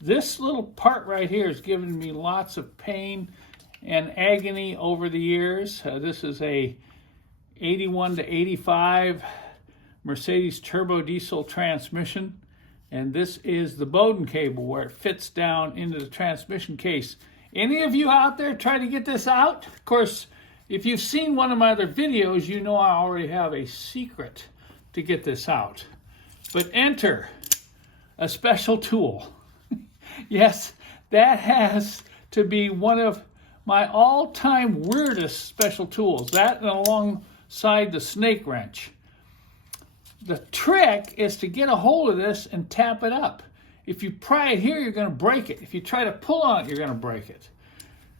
this little part right here has given me lots of pain and agony over the years. This is a 81 to 85 Mercedes turbo diesel transmission, and this is the Bowden cable where it fits down into the transmission case. Any of you out there try to get this out? Of course, if you've seen one of my other videos, you know I already have a secret to get this out. But enter a special tool. Yes, that has to be one of my all-time weirdest special tools. That and alongside the snake wrench. The trick is to get a hold of this and tap it up. If you pry it here, you're going to break it. If you try to pull on it, you're going to break it.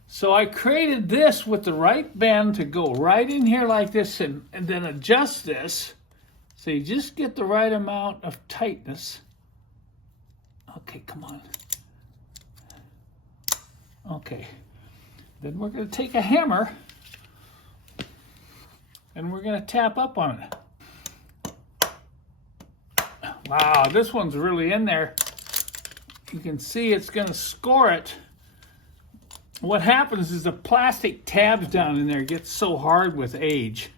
So I created this with the right bend to go right in here like this and then adjust this. So you just get the right amount of tightness. Okay, come on. Okay. Then we're going to take a hammer and we're going to tap up on it. Wow, this one's really in there. You can see it's going to score it. What happens is the plastic tabs down in there get so hard with age.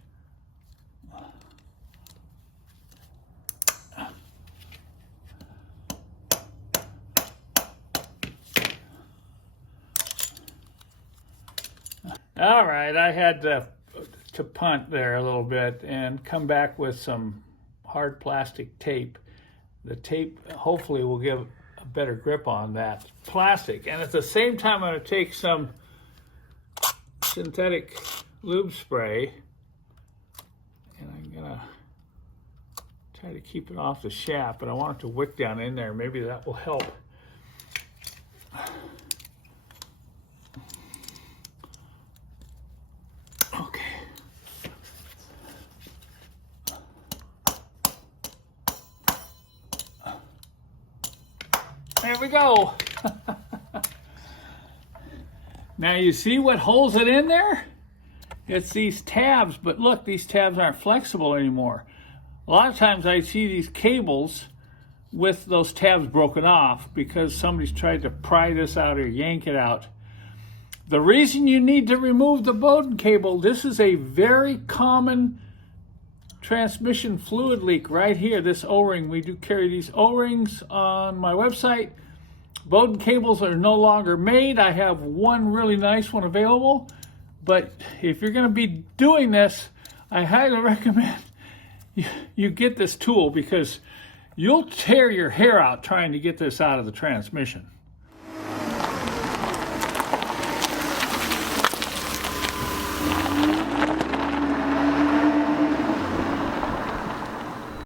All right, I had to punt there a little bit and come back with some hard plastic tape. The tape hopefully will give a better grip on that plastic. And at the same time, I'm going to take some synthetic lube spray and I'm going to try to keep it off the shaft, but I want it to wick down in there. Maybe that will help. There we go. Now you see what holds it in there? It's these tabs, but look, these tabs aren't flexible anymore. A lot of times I see these cables with those tabs broken off because somebody's tried to pry this out or yank it out. The reason you need to remove the Bowden cable, this is a very common transmission fluid leak right here, this O-ring. We do carry these O-rings on my website. Bowden cables are no longer made. I have one really nice one available, but if you're going to be doing this, I highly recommend you get this tool because you'll tear your hair out trying to get this out of the transmission.